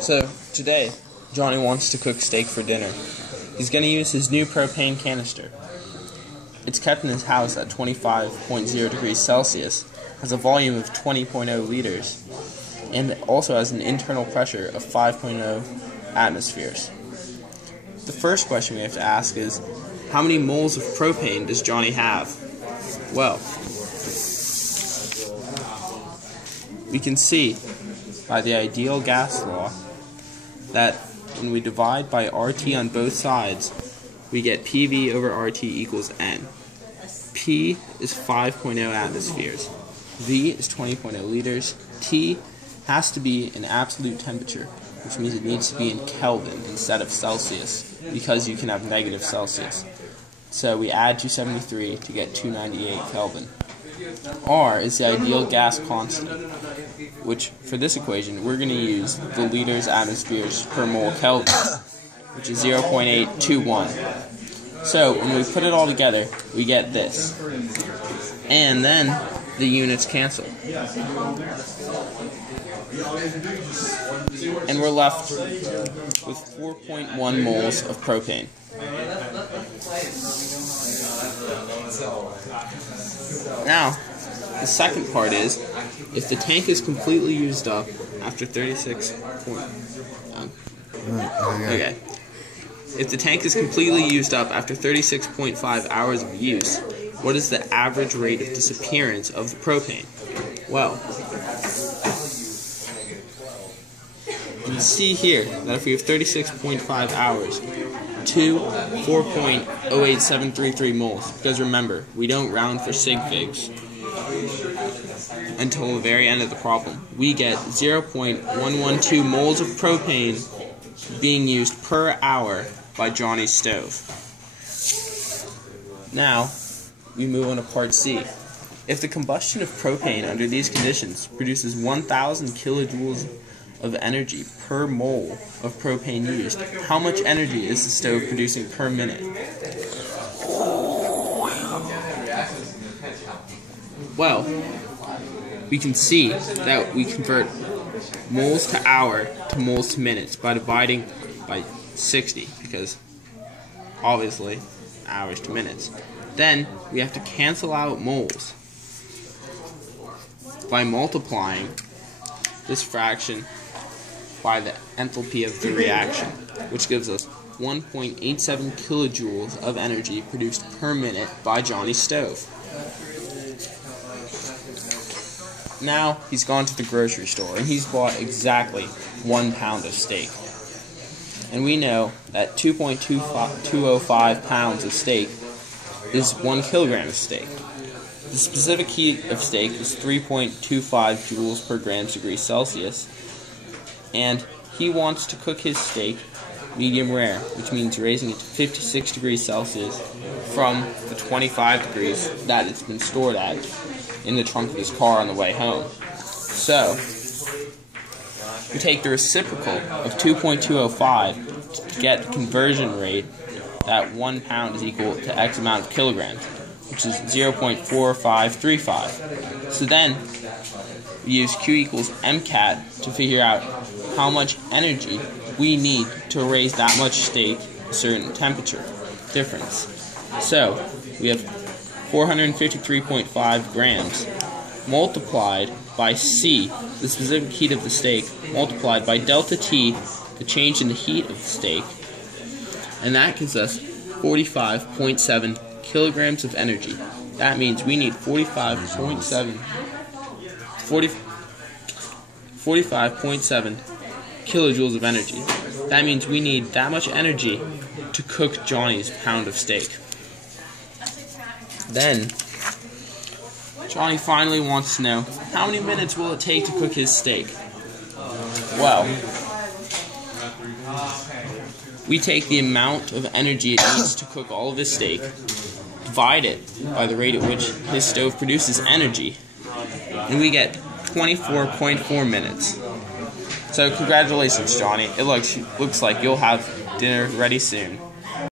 So, today, Johnny wants to cook steak for dinner. He's going to use his new propane canister. It's kept in his house at 25.0 degrees Celsius, has a volume of 20.0 liters, and also has an internal pressure of 5.0 atmospheres. The first question we have to ask is, how many moles of propane does Johnny have? Well, we can see by the ideal gas law that when we divide by RT on both sides, we get PV over RT equals N. P is 5.0 atmospheres, V is 20.0 liters, T has to be an absolute temperature, which means it needs to be in Kelvin instead of Celsius, because you can have negative Celsius. So we add 273 to get 298 Kelvin. R is the ideal gas constant, which for this equation we're going to use the liters atmospheres per mole Kelvin, which is 0.821. So when we put it all together, we get this. And then the units cancel. And we're left with 4.1 moles of propane. Now, the second part is, if the tank is completely used up after 36 If the tank is completely used up after 36.5 hours of use, what is the average rate of disappearance of the propane? Well, you can see here that if we have 36.5 hours to 4.08733 moles, because remember, we don't round for sig figs until the very end of the problem, we get 0.112 moles of propane being used per hour by Johnny's stove. Now, we move on to part C. If the combustion of propane under these conditions produces 1,000 kilojoules of energy per mole of propane used, how much energy is the stove producing per minute? Well, we can see that we convert moles to hour to moles to minutes by dividing by 60, because obviously hours to minutes. Then we have to cancel out moles by multiplying this fraction by the enthalpy of the reaction, which gives us 1.87 kilojoules of energy produced per minute by Johnny's stove. Now he's gone to the grocery store and he's bought exactly 1 pound of steak. And we know that 2.205 pounds of steak is 1 kilogram of steak. The specific heat of steak is 3.25 joules per grams degree Celsius, and he wants to cook his steak medium rare, which means raising it to 56 degrees Celsius from the 25 degrees that it's been stored at in the trunk of his car on the way home. So, we take the reciprocal of 2.205 to get the conversion rate that 1 pound is equal to X amount of kilograms, which is 0.4535. So then, we use Q equals MCAT to figure out how much energy we need to raise that much steak a certain temperature difference. So, we have 453.5 grams multiplied by C, the specific heat of the steak, multiplied by delta T, the change in the heat of the steak, and that gives us 45.7 kilograms of energy. That means we need 45.7 kilojoules of energy. That means we need that much energy to cook Johnny's pound of steak. Then, Johnny finally wants to know, how many minutes will it take to cook his steak? Well, we take the amount of energy it needs to cook all of his steak, divide it by the rate at which his stove produces energy, and we get 24.4 minutes. So congratulations, Johnny. It looks like you'll have dinner ready soon.